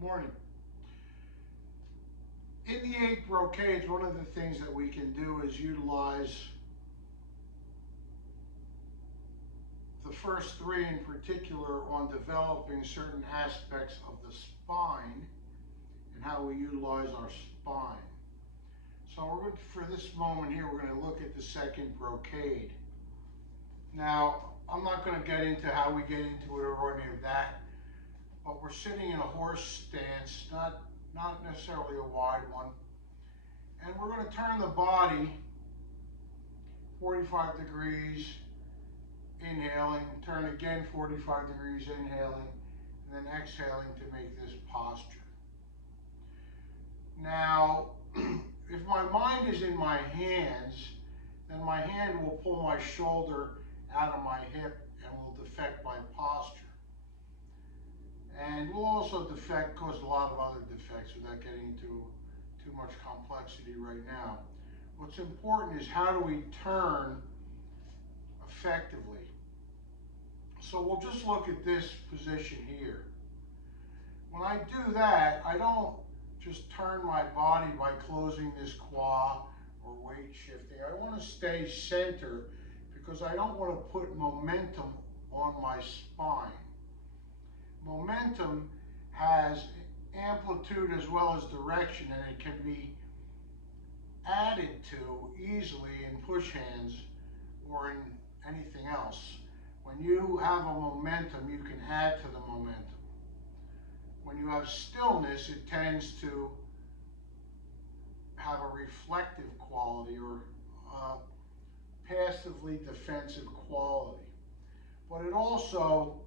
Morning. In the 8 brocades, one of the things that we can do is utilize the first 3 in particular on developing certain aspects of the spine and how we utilize our spine. So for this moment here, we're going to look at the 2nd brocade. Now, I'm not going to get into how we get into it or any of that, but we're sitting in a horse stance, not necessarily a wide one. And we're going to turn the body 45 degrees, inhaling, turn again 45 degrees, inhaling, and then exhaling to make this posture. Now, if my mind is in my hands, then my hand will pull my shoulder out of my hip and will defect my posture. And will also cause a lot of other defects without getting into too much complexity right now. What's important is how do we turn effectively. So we'll just look at this position here. When I do that, I don't just turn my body by closing this quad or weight shifting. I want to stay center because I don't want to put momentum on my spine. Momentum has amplitude as well as direction, and it can be added to easily in push hands or in anything else. When you have a momentum, you can add to the momentum. When you have stillness, it tends to have a reflective quality or passively defensive quality. But it also,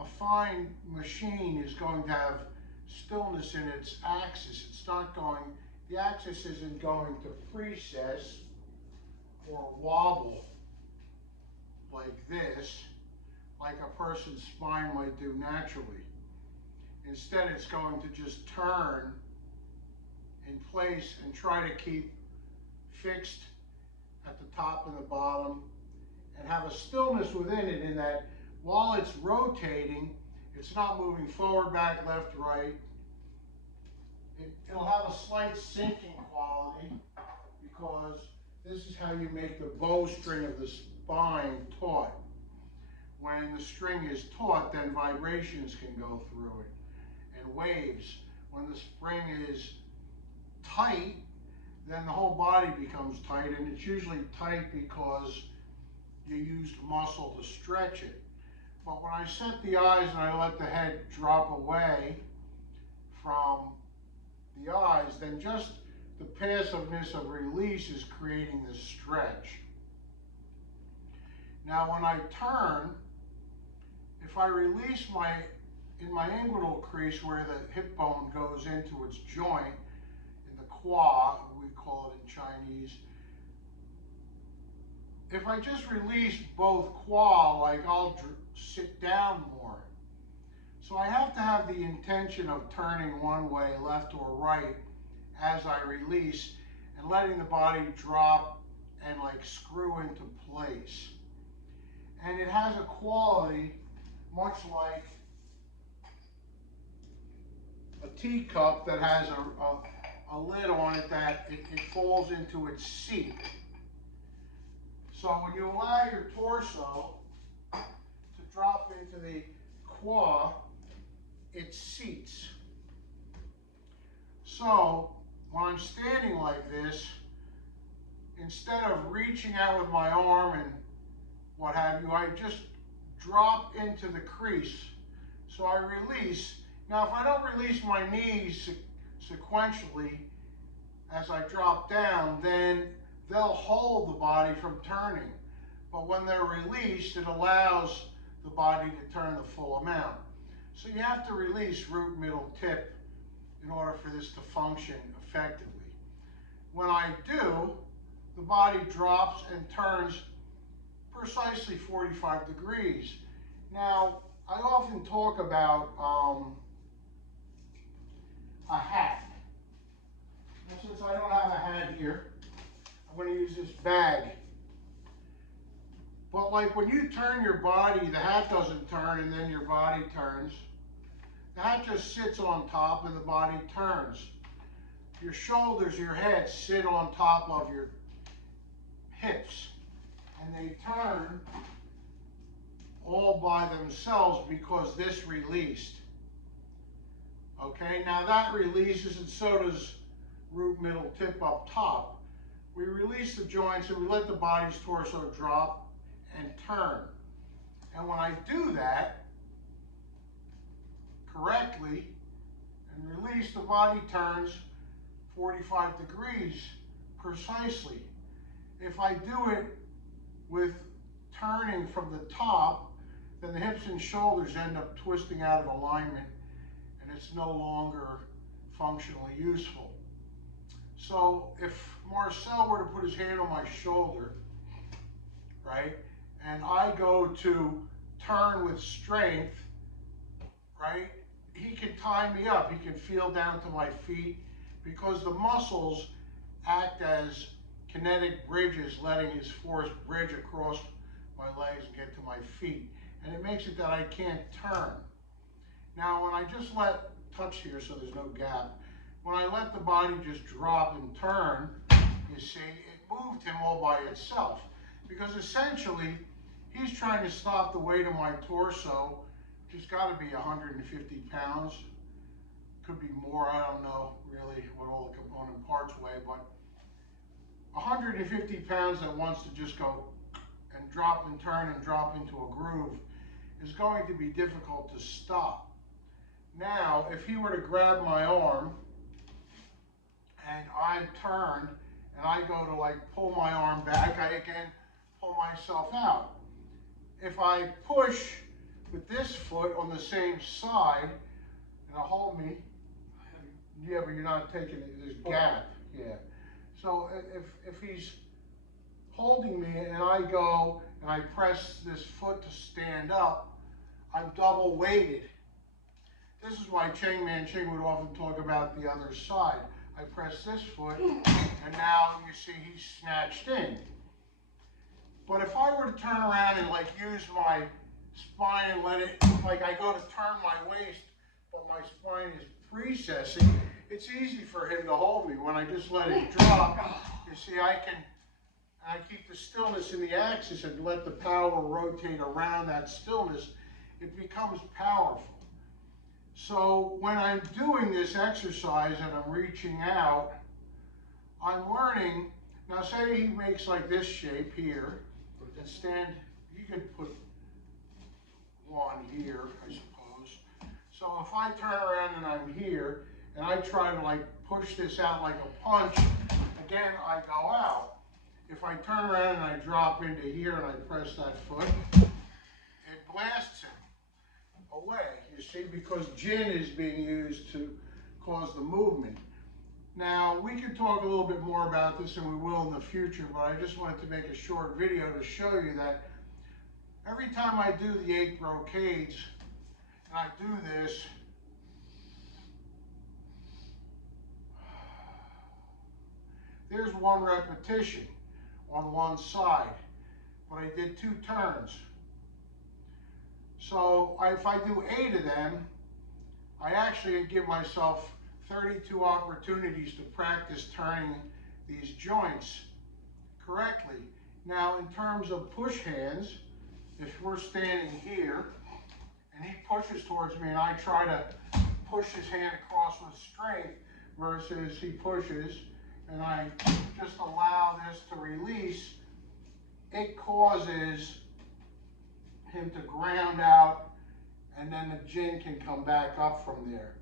a fine machine is going to have stillness in its axis. It's not going, the axis isn't going to precess or wobble like this, like a person's spine might do naturally. Instead, it's going to just turn in place and try to keep fixed at the top and the bottom and have a stillness within it in that while it's rotating, it's not moving forward, back, left, right. It'll have a slight sinking quality because this is how you make the bowstring of the spine taut. When the string is taut, then vibrations can go through it and waves. When the spring is tight, then the whole body becomes tight, and it's usually tight because you used muscle to stretch it. But when I set the eyes and I let the head drop away from the eyes, then just the passiveness of release is creating this stretch. Now when I turn, if I release in my inguinal crease where the hip bone goes into its joint, in the quad, we call it in Chinese, if I just release both quad, like I'll sit down more. So I have to have the intention of turning one way, left or right, as I release, and letting the body drop and like screw into place. And it has a quality much like a teacup that has a lid on it that it falls into its seat. So when you allow your torso to drop into the quad, it seats. So when I'm standing like this, instead of reaching out with my arm and what have you, I just drop into the crease. So I release. Now if I don't release my knees sequentially as I drop down, then they'll hold the body from turning. But when they're released, it allows the body to turn the full amount. So you have to release root, middle, tip in order for this to function effectively. When I do, the body drops and turns precisely 45 degrees. Now, I often talk about a hat. And since I don't have a hat here, I'm going to use this bag. But like when you turn your body, the hat doesn't turn and then your body turns. That just sits on top and the body turns. Your shoulders, your head sit on top of your hips and they turn all by themselves because this released. Okay, now that releases and so does root, middle, tip up top. We release the joints and we let the body's torso drop and turn. And when I do that correctly and release, the body turns 45 degrees precisely. If I do it with turning from the top, then the hips and shoulders end up twisting out of alignment and it's no longer functionally useful. So if Marcel were to put his hand on my shoulder, right, and I go to turn with strength, right, he can tie me up. He can feel down to my feet because the muscles act as kinetic bridges, letting his force bridge across my legs and get to my feet. And it makes it that I can't turn. Now, when I just touch here so there's no gap, when I let the body just drop and turn, you see, it moved him all by itself. Because essentially, he's trying to stop the weight of my torso, which has got to be 150 pounds. Could be more, I don't know really what all the component parts weigh, but 150 pounds that wants to just go and drop and turn and drop into a groove is going to be difficult to stop. Now, if he were to grab my arm and I turned and I go to like pull my arm back, I again pull myself out. If I push with this foot on the same side, and hold me, yeah, but you're not taking it, there's gap, yeah. So if he's holding me and I go and I press this foot to stand up, I'm double weighted. This is why Cheng Man Ching would often talk about the other side. I press this foot and now you see he's snatched in. But if I were to turn around and like use my spine and let it, like I go to turn my waist, but my spine is precessing, it's easy for him to hold me. When I just let it drop, you see I keep the stillness in the axis and let the power rotate around that stillness. It becomes powerful. So when I'm doing this exercise and I'm reaching out, I'm learning, now say he makes like this shape here, and stand, you could put one here, I suppose. So if I turn around and I'm here, and I try to like push this out like a punch, again I go out. If I turn around and I drop into here and I press that foot, it blasts him away, you see, because Jin is being used to cause the movement. Now, we could talk a little bit more about this, and we will in the future, but I just wanted to make a short video to show you that every time I do the 8 brocades, and I do this, there's one repetition on one side, but I did 2 turns. So if I do 8 of them, I actually give myself 32 opportunities to practice turning these joints correctly. Now, in terms of push hands, if we're standing here and he pushes towards me and I try to push his hand across with strength versus he pushes and I just allow this to release, it causes him to ground out and then the Jin can come back up from there.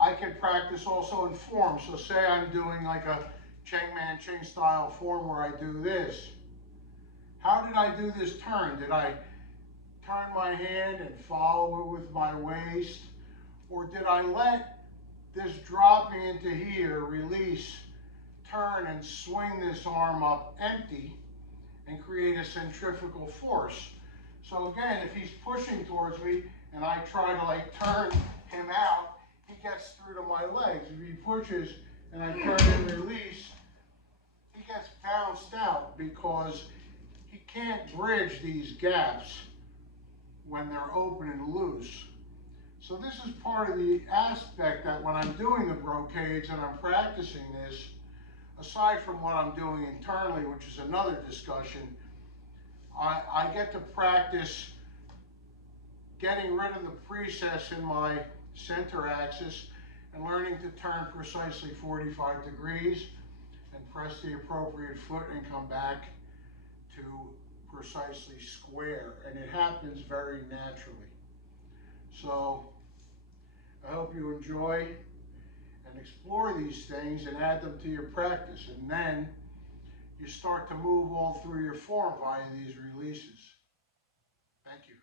I can practice also in form. So say I'm doing like a Cheng Man Ching style form where I do this. How did I do this turn? Did I turn my hand and follow it with my waist? Or did I let this dropping into here, release, turn and swing this arm up empty and create a centrifugal force? So again, if he's pushing towards me and I try to like turn him out, he gets through to my legs. If he pushes and I turn and release, he gets bounced out because he can't bridge these gaps when they're open and loose. So this is part of the aspect that when I'm doing the brocades and I'm practicing this, aside from what I'm doing internally, which is another discussion, I get to practice getting rid of the precess in my center axis and learning to turn precisely 45 degrees and press the appropriate foot and come back to precisely square. And it happens very naturally. So I hope you enjoy and explore these things and add them to your practice. And then you start to move all through your form via these releases. Thank you.